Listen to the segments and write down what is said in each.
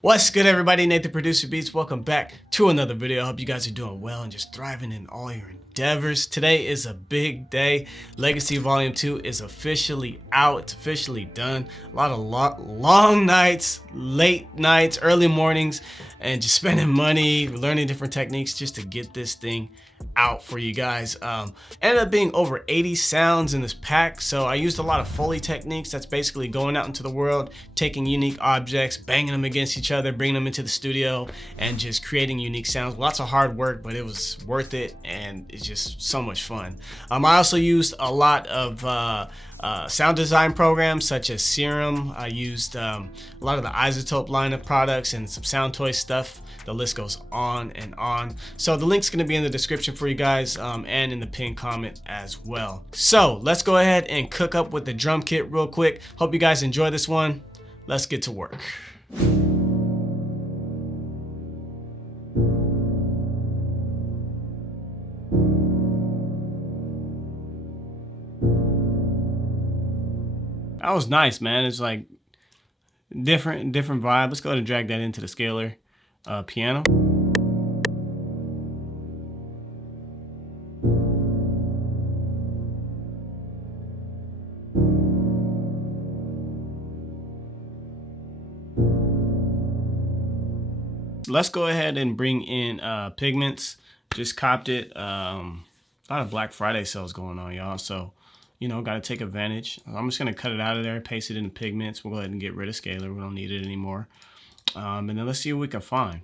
What's good, everybody? Nathan Producer Beats. Welcome back to another video. I hope you guys are doing well and just thriving in all your endeavors. Today is a big day. Legacy Volume 2 is officially out. It's officially done. A lot of long nights, late nights, early mornings, and just spending money, learning different techniques just to get this thing out for you guys. Ended up being over 80 sounds in this pack, so I used a lot of Foley techniques. That's basically going out into the world, taking unique objects, banging them against each other, bringing them into the studio, and just creating unique sounds. Lots of hard work, but it was worth it, and it's just so much fun. I also used a lot of sound design programs such as Serum. I used a lot of the Isotope line of products and some Sound Toy stuff. The list goes on and on. So the link's going to be in the description for you guys and in the pinned comment as well. So let's go ahead and cook up with the drum kit real quick. Hope you guys enjoy this one. Let's get to work. That was nice, man. It's like different vibe. Let's go ahead and drag that into the scalar piano. Let's go ahead and bring in pigments. Just copped it. A lot of Black Friday sales going on, y'all. So, you know, got to take advantage. I'm just going to cut it out of there, paste it into pigments. We'll go ahead and get rid of scalar. We don't need it anymore. And then let's see what we can find.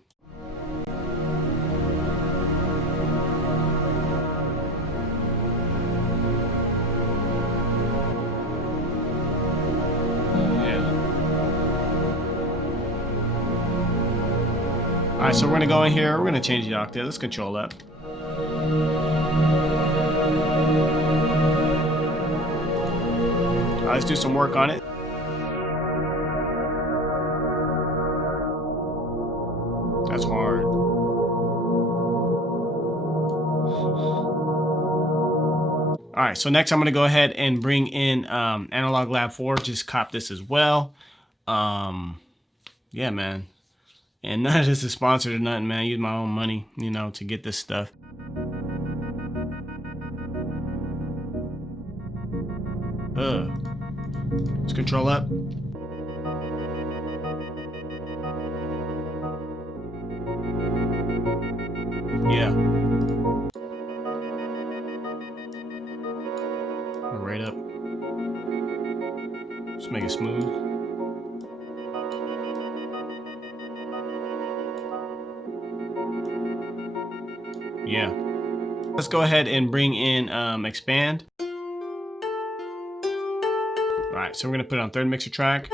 All right, so we're gonna go in here. We're gonna change the octave. Let's control that. All right, let's do some work on it. That's hard. All right, so next I'm gonna go ahead and bring in Analog Lab 4. Just cop this as well. Yeah, man. And none of this is sponsored or nothing, man. I use my own money, you know, to get this stuff. Let's control up. Yeah. Right up. Just make it smooth. Yeah. Let's go ahead and bring in expand. All right, so we're gonna put it on third mixer track.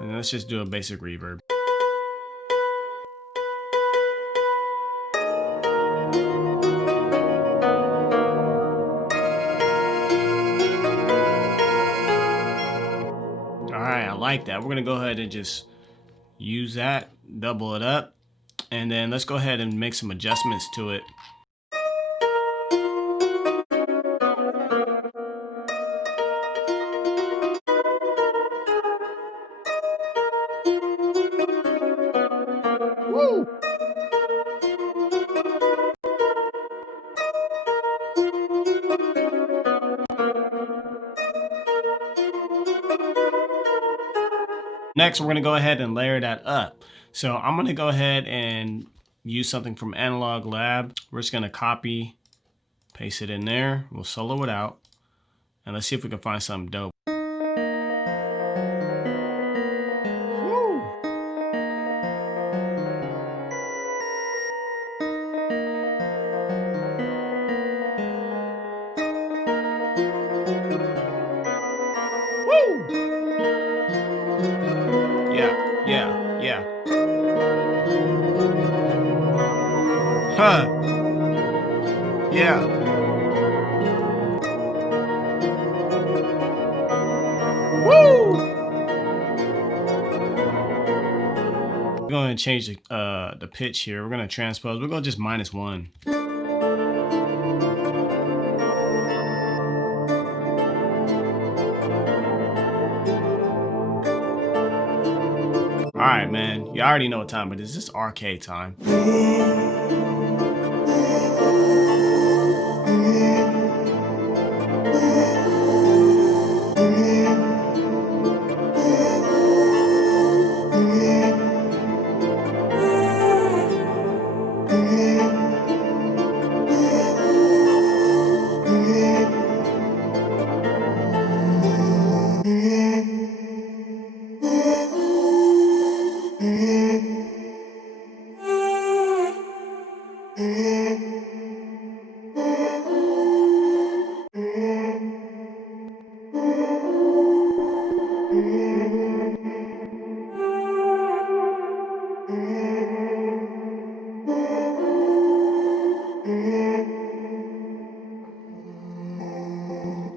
And let's just do a basic reverb. All right, I like that. We're gonna go ahead and just use that, double it up, and then let's go ahead and make some adjustments to it. Woo! Next, we're going to go ahead and layer that up. So I'm going to go ahead and use something from Analog Lab. We're just going to copy, paste it in there. We'll solo it out. And let's see if we can find something dope. Woo! Woo! Yeah. Huh. Yeah. Woo! We're going to change the pitch here. We're going to transpose. We're going to just -1. Alright, man. You already know what time it is. This arcade time.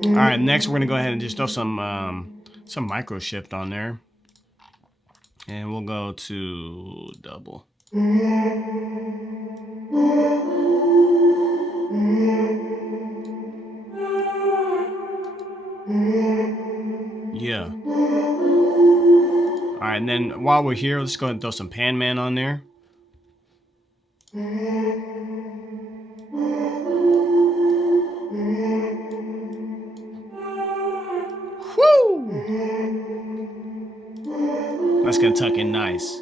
All right, next we're gonna go ahead and just throw some micro shift on there, and we'll go to double. Yeah. All right, and then while we're here, let's go ahead and throw some Pan Man on there. Woo! That's gonna tuck in nice.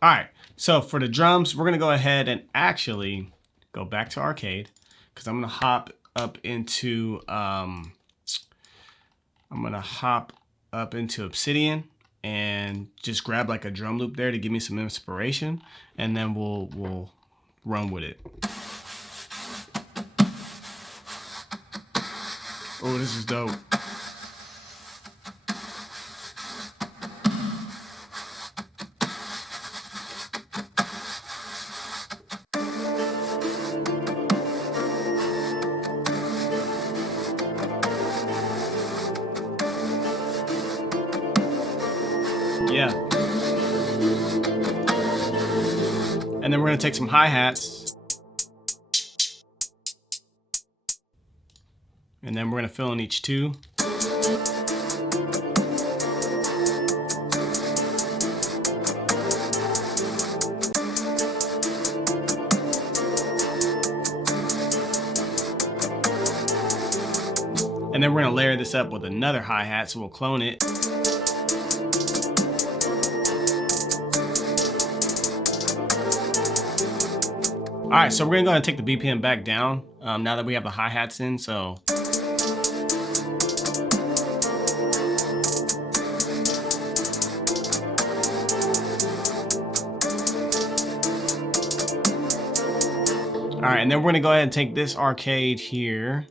All right, so for the drums, we're gonna go ahead and actually go back to arcade because I'm gonna hop up into Obsidian and just grab like a drum loop there to give me some inspiration, and then we'll run with it. Oh, this is dope. Yeah. And then we're going to take some hi-hats. And then we're going to fill in each two. And then we're going to layer this up with another hi-hat, so we'll clone it. All right, so we're gonna go ahead and take the BPM back down now that we have the hi-hats in, so. All right, and then we're gonna go ahead and take this arcade here,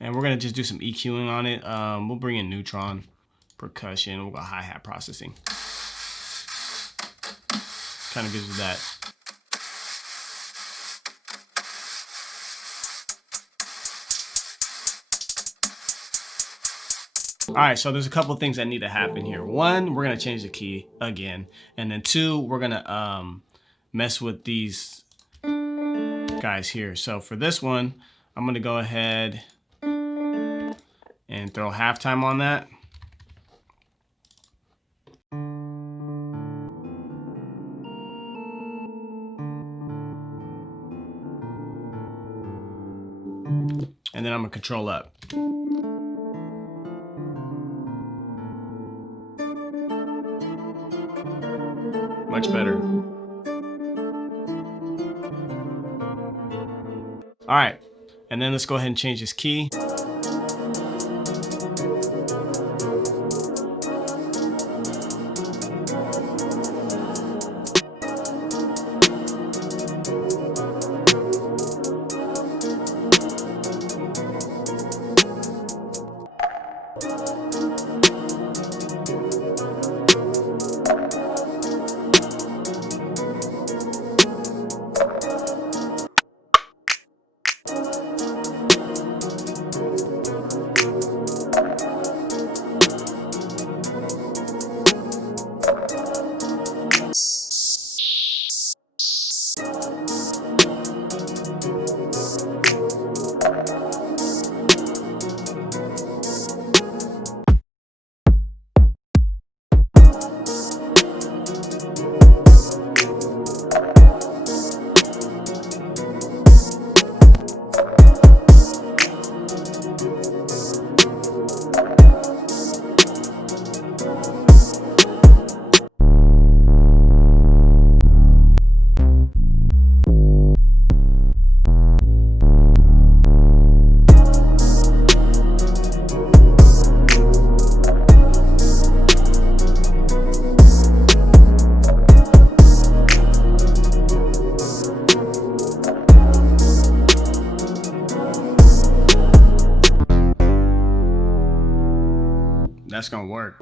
and we're gonna just do some EQing on it. We'll bring in neutron, percussion, we'll go hi-hat processing. Kind of gives you that. All right, so there's a couple of things that need to happen here. One, we're gonna change the key again. And then two, we're gonna mess with these guys here. So for this one, I'm gonna go ahead and throw halftime on that. And then I'm gonna control up. Much better. All right, and then let's go ahead and change this key. that's gonna work.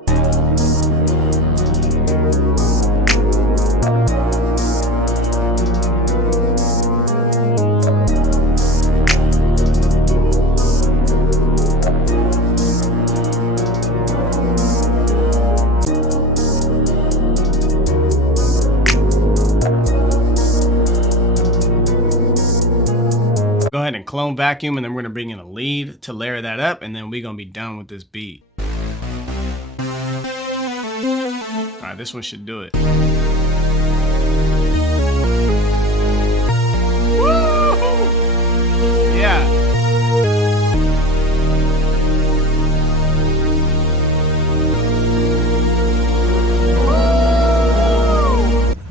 Go ahead and clone vacuum, and then we're gonna bring in a lead to layer that up, and then we're gonna be done with this beat. All right, this one should do it. Woo! Yeah.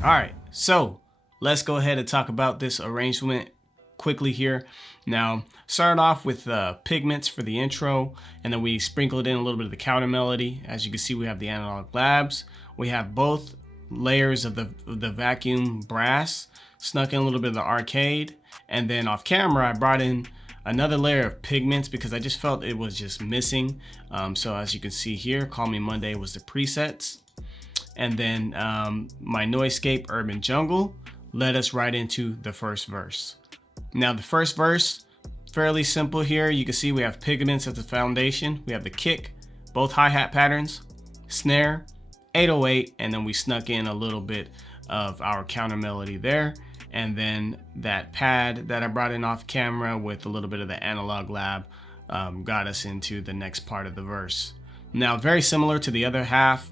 All right, so let's go ahead and talk about this arrangement quickly here. Now, start off with pigments for the intro, and then we sprinkled in a little bit of the counter melody. As you can see, we have the analog labs. We have both layers of the vacuum brass, snuck in a little bit of the arcade, and then off camera I brought in another layer of pigments because I just felt it was just missing. So as you can see here, Call Me Monday was the presets, and then my Noisescape Urban Jungle led us right into the first verse. Now the first verse, fairly simple here. You can see we have pigments as the foundation. We have the kick, both hi-hat patterns, snare, 808, and then we snuck in a little bit of our counter melody there. And then that pad that I brought in off camera with a little bit of the analog lab got us into the next part of the verse. Now, very similar to the other half.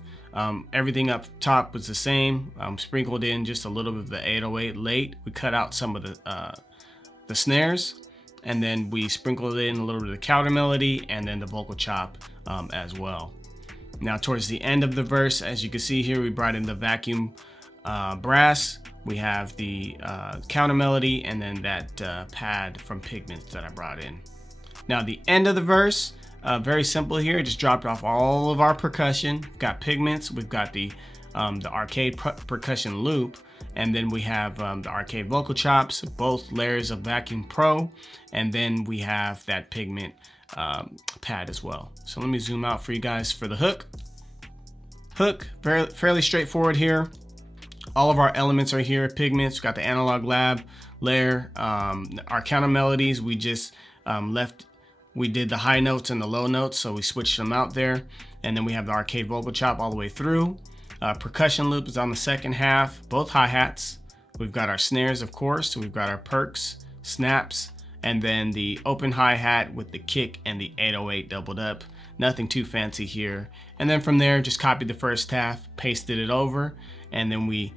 Everything up top was the same. Sprinkled in just a little bit of the 808 late. We cut out some of the snares, and then we sprinkled in a little bit of the counter melody and then the vocal chop as well. Now towards the end of the verse, as you can see here, we brought in the vacuum brass. We have the counter melody and then that pad from pigments that I brought in. Now the end of the verse, very simple here. Just dropped off all of our percussion. We've got pigments. We've got the arcade percussion loop, and then we have the arcade vocal chops, both layers of Vacuum Pro, and then we have that pigment pad as well. So let me zoom out for you guys for the hook. Hook, fairly straightforward here. All of our elements are here. Pigments, we've got the analog lab layer. Our counter melodies, we just we did the high notes and the low notes, so we switched them out there. And then we have the arcade vocal chop all the way through. Percussion loop is on the second half, both hi-hats. We've got our snares, of course. So we've got our perks, snaps, and then the open hi-hat with the kick and the 808 doubled up. Nothing too fancy here. And then from there, just copied the first half, pasted it over, and then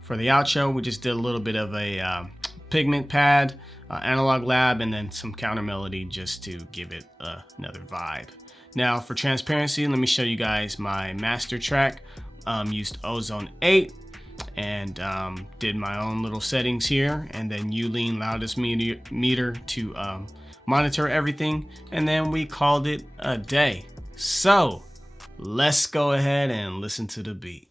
for the outro, we just did a little bit of a pigment pad, analog lab, and then some counter melody just to give it another vibe. Now for transparency, let me show you guys my master track. Used Ozone 8 and did my own little settings here, and then Lean loudest meter to monitor everything, and then we called it a day. So let's go ahead and listen to the beat.